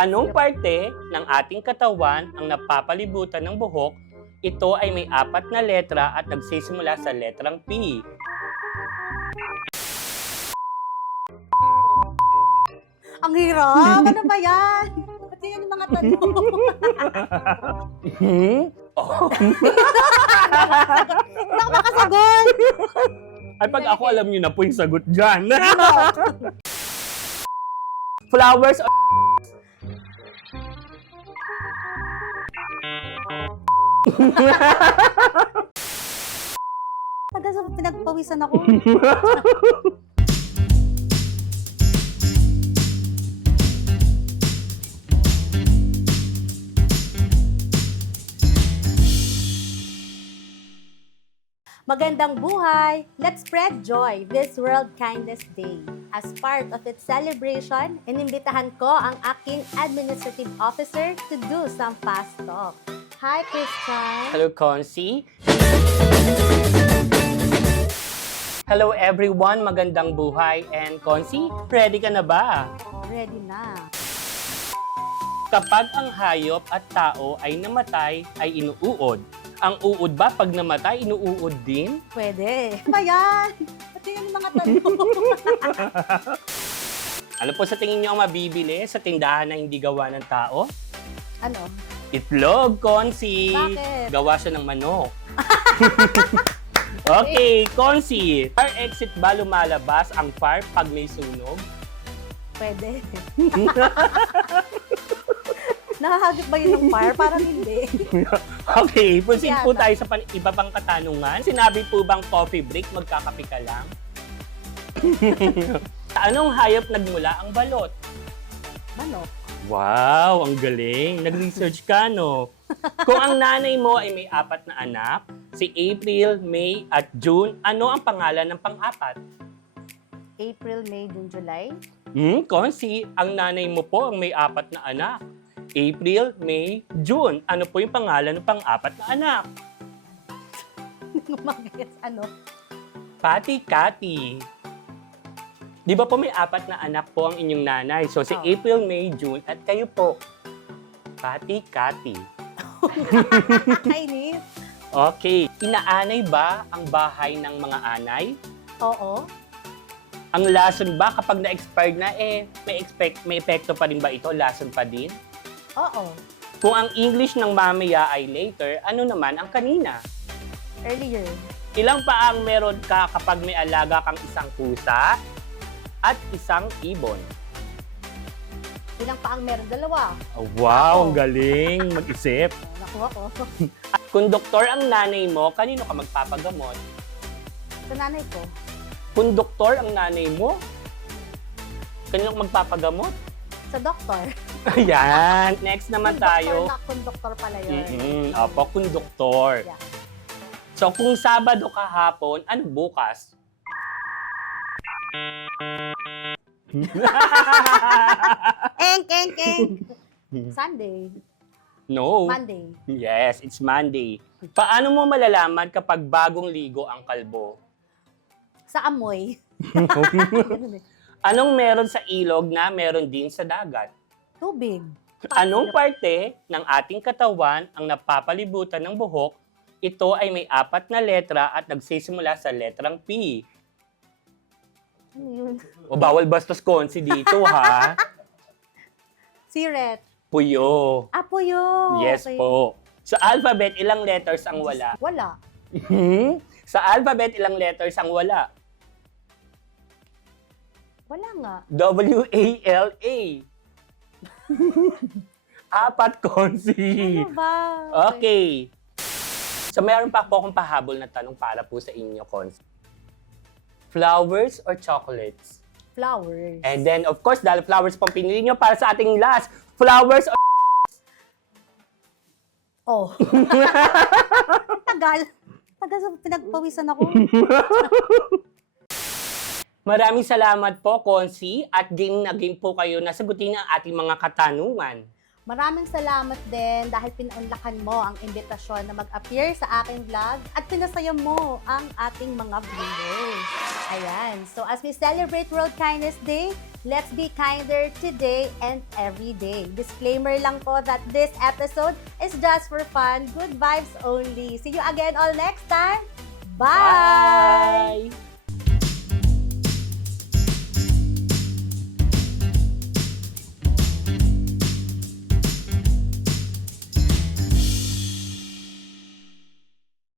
Anong parte ng ating katawan ang napapalibutan ng buhok? Ito ay may 4 na letra at nagsisimula sa letrang P. Ang hirap! Ano ba yan? Ba't yan yung mga tanong? Oh. Hindi ako makasagot! Ay, pag ako alam niyo na po yung sagot dyan. Flowers or Taga sa pinagpawisan ako. Magandang buhay! Let's spread joy this World Kindness Day. As part of its celebration, inimbitahan ko ang aking administrative officer to do some fast talk. Hi, Christian! Hello, Concy. Hello, everyone. Magandang buhay. And Concy, ready ka na ba? Ready na. Kapag ang hayop at tao ay namatay, ay inuuod. Ang uod ba pag namatay, inuuod din? Pwede. Ano ba yan? Ba't yan yung mga tanong? Ano po sa tingin niyo ang mabibili sa tindahan na hindi gawa ng tao? Ano? Itlog, Concy. Bakit? Gawa siya ng manok. Okay, Concy. Fire exit ba lumalabas ang fire pag may sunog? Pwede. Nakahagip ba yun ng fire? Parang hindi. Okay, proceed po Yata. tayo sa iba pang katanungan. Sinabi po bang coffee break, magkakape ka lang? Sa anong hayop nagmula ang balot? Manok. Wow, ang galing. Nag-research ka, no? Kung ang nanay mo ay may 4 na anak, si April, May, at June, ano ang pangalan ng pang-4? April, May, June, July. Concy, ang nanay mo po ang may 4 na anak. April, May, June. Ano po yung pangalan ng pang-4 na anak? Mag-guess, ano? Pati, Kati. Di ba po may 4 na anak po ang inyong nanay? So si Oh. April, May, June, at kayo po. Pati, Kati. Kainis. Okay. Inaanay ba ang bahay ng mga anay? Oo. Ang lason ba kapag na-expired na, may epekto pa rin ba ito? Lason pa din? Oo. Kung ang English ng mamaya ay later, ano naman ang kanina? Earlier. Ilang pa ang meron ka kapag may alaga kang isang pusa at isang ibon? Ilang pa ang meron? Dalawa. Oh, wow, ang Ako. galing mag-isip. Nakuha ko. Kung doktor ang nanay mo, kanino ka magpapagamot? Sa nanay ko. Kung doktor ang nanay mo, kanino ka magpapagamot? Sa doktor. Ayan. Next naman tayo. Konduktor pala yun. Opo, konduktor. Yeah. So, kung Sabado kahapon, ano bukas? Eng, eng, eng. Sunday. No. Monday. Yes, it's Monday. Paano mo malalaman kapag bagong ligo ang kalbo? Sa amoy. Ganun eh. Anong meron sa ilog na meron din sa dagat? Tubig. Anong parte ng ating katawan ang napapalibutan ng buhok? Ito ay may 4 na letra at nagsisimula sa letrang P. Ano yun? O bawal bastos konsi dito, ha? Siret. Puyo. Apo yun. Yes Okay. po. Sa alphabet, ilang letters ang wala? Wala. Sa alphabet, ilang letters ang wala? Wala nga. W-A-L-A. 4 konsi. Ano ba? Okay. So, meron pa po akong pahabol na tanong para po sa inyo, Cons. Flowers or chocolates? Flowers. And then, of course, dahil flowers pang pinili nyo para sa ating last, flowers or... Oh. Tagal. Tagal sa pinagpawisan ako. Maraming salamat po, Concy, at game na game po kayo na sagutin ang ating mga katanungan. Maraming salamat din dahil pinaunlakan mo ang imbitasyon na mag-appear sa aking vlog at pinasaya mo ang ating mga viewers. Ayan. So as we celebrate World Kindness Day, let's be kinder today and every day. Disclaimer lang po that this episode is just for fun, good vibes only. See you again all next time. Bye! Bye!